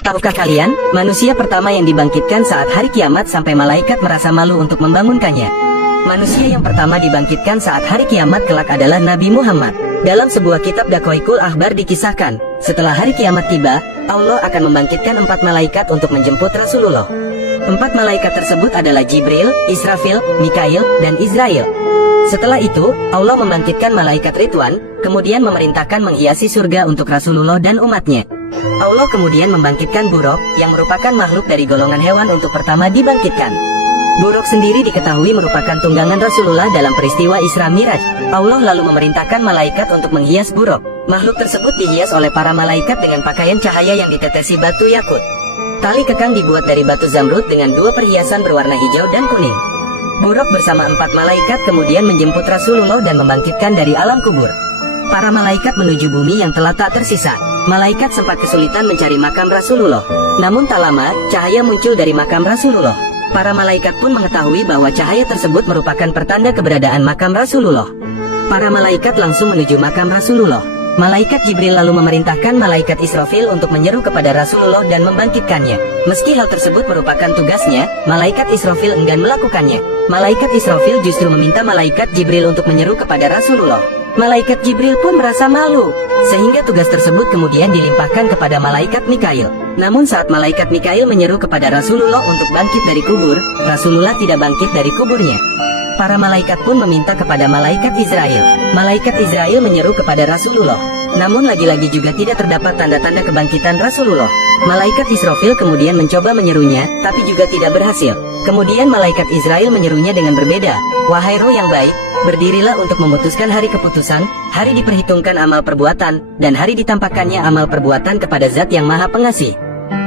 Tahukah kalian, manusia pertama yang dibangkitkan saat hari kiamat sampai malaikat merasa malu untuk membangunkannya? Manusia yang pertama dibangkitkan saat hari kiamat kelak adalah Nabi Muhammad. Dalam sebuah kitab Dakoikul Ahbar dikisahkan, setelah hari kiamat tiba, Allah akan membangkitkan 4 malaikat untuk menjemput Rasulullah. 4 malaikat tersebut adalah Jibril, Israfil, Mikail, dan Israel. Setelah itu, Allah membangkitkan malaikat Ridwan, kemudian memerintahkan menghiasi surga untuk Rasulullah dan umatnya. Allah kemudian membangkitkan Buraq, yang merupakan makhluk dari golongan hewan untuk pertama dibangkitkan. Buraq sendiri diketahui merupakan tunggangan Rasulullah dalam peristiwa Isra Miraj. Allah lalu memerintahkan malaikat untuk menghias Buraq. Makhluk tersebut dihias oleh para malaikat dengan pakaian cahaya yang ditetesi batu yakut. Tali kekang dibuat dari batu zamrud dengan 2 perhiasan berwarna hijau dan kuning. Buraq bersama 4 malaikat kemudian menjemput Rasulullah dan membangkitkan dari alam kubur. Para malaikat menuju bumi yang telah tak tersisa. Malaikat sempat kesulitan mencari makam Rasulullah. Namun tak lama, cahaya muncul dari makam Rasulullah. Para malaikat pun mengetahui bahwa cahaya tersebut merupakan pertanda keberadaan makam Rasulullah. Para malaikat langsung menuju makam Rasulullah. Malaikat Jibril lalu memerintahkan malaikat Israfil untuk menyeru kepada Rasulullah dan membangkitkannya. Meski hal tersebut merupakan tugasnya, malaikat Israfil enggan melakukannya. Malaikat Israfil justru meminta malaikat Jibril untuk menyeru kepada Rasulullah. Malaikat Jibril pun merasa malu, sehingga tugas tersebut kemudian dilimpahkan kepada malaikat Mikail. Namun saat malaikat Mikail menyeru kepada Rasulullah untuk bangkit dari kubur, Rasulullah tidak bangkit dari kuburnya. Para malaikat pun meminta kepada malaikat Israel. Malaikat Israel menyeru kepada Rasulullah. Namun lagi-lagi juga tidak terdapat tanda-tanda kebangkitan Rasulullah. Malaikat Israfil kemudian mencoba menyerunya, tapi juga tidak berhasil. Kemudian malaikat Israel menyerunya dengan berbeda. Wahai roh yang baik, berdirilah untuk memutuskan hari keputusan, hari diperhitungkan amal perbuatan, dan hari ditampakkannya amal perbuatan kepada Zat yang Maha Pengasih.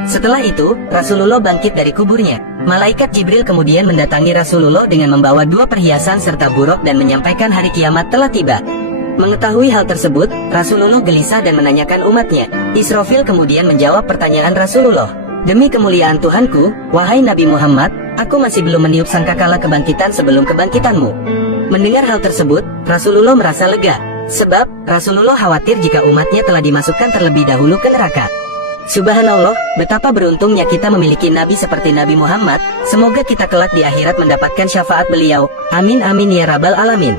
Setelah itu, Rasulullah bangkit dari kuburnya. Malaikat Jibril kemudian mendatangi Rasulullah dengan membawa 2 perhiasan serta Buraq dan menyampaikan hari kiamat telah tiba. Mengetahui hal tersebut, Rasulullah gelisah dan menanyakan umatnya. Israfil kemudian menjawab pertanyaan Rasulullah. Demi kemuliaan Tuhanku, wahai Nabi Muhammad, aku masih belum meniup sangkakala kebangkitan sebelum kebangkitanmu. Mendengar hal tersebut, Rasulullah merasa lega, sebab Rasulullah khawatir jika umatnya telah dimasukkan terlebih dahulu ke neraka. Subhanallah, betapa beruntungnya kita memiliki Nabi seperti Nabi Muhammad. Semoga kita kelak di akhirat mendapatkan syafaat beliau. Amin amin ya rabbal alamin.